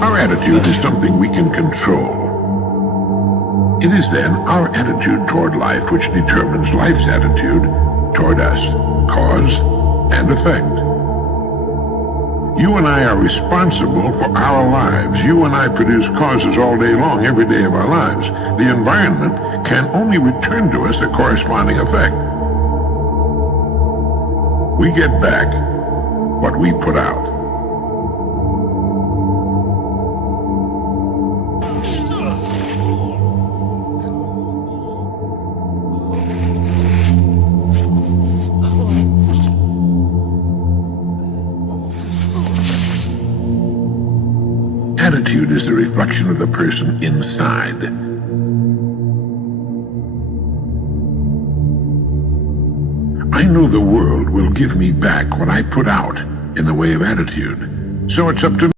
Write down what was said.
Our attitude is something we can control. It is then our attitude toward life which determines life's attitude toward us, cause and effect. You and I are responsible for our lives. You and I produce causes all day long, every day of our lives. The environment can only return to us a corresponding effect. We get back what we put out. Attitude is the reflection of the person inside. I know the world will give me back what I put out in the way of attitude, so it's up to me.